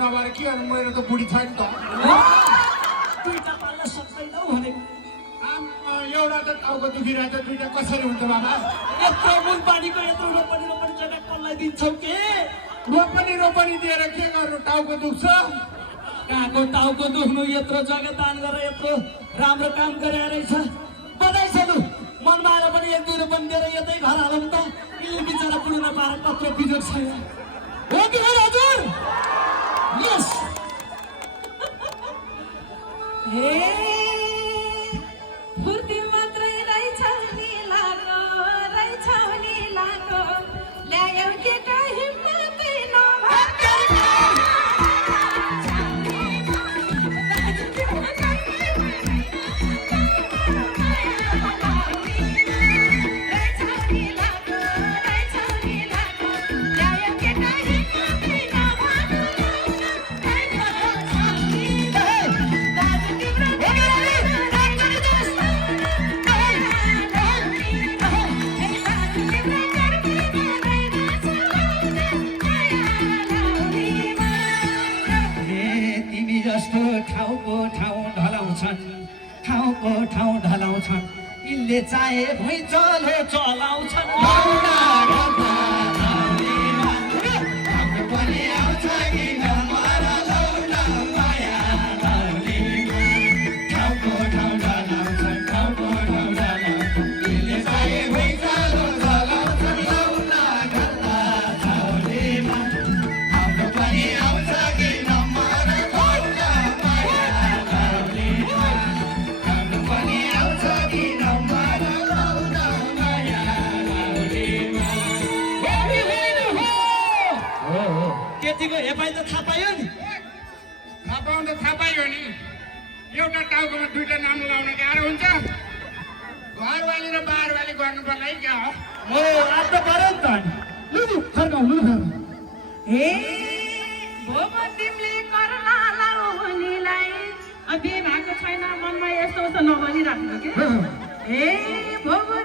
नभएर के गर्नु मेरो त बुढी छैन त दुईटा पाल्न सक्दैनौ भनेको एउटा त टाउको दुखिरहेछ दुईटा कसरी हुन्छ बाबा यत्रो मूल पानीको यत्रो रोपनी जग्गा कसलाई दिन्छौ के रोपनी दिएर के गर्नु टाउको दुख्छ कहाँको टाउको दुख्नु यत्रो जग्गा दान गरेर यत्रो राम्रो काम गरे रहेछ बधाई छ लु मनमा आएर पनि 1-2 रोपनी दिएर यतै घर हालौँ त यिनले बिचरा पुग्न पाएर कत्रो बिजोग छैन हो कि होइन हजुर यस हे फुर्ती मात्रै रहेछ नि लाको ल्यायो के हिम्मतै ठाउँ ढलाउँछन् यिनले चाहे भुइँचलो चलाउँछन् केटीको हेपाइ त थाहा पायो नि थाहा पाउनु त थाहा पाइयो नि एउटा टाउकोमा दुईटा नाम लाउन गाह्रो हुन्छ घरवाली र बारवाली गर्नु पर्ला है क्या हो आफ्नो पऱ्यो नि त लु फर्काउ हे भोको तिमीले करला लाउनीलाई बिहे भएको छैन मनमा यस्तो नभनिराख्नु के हे भोको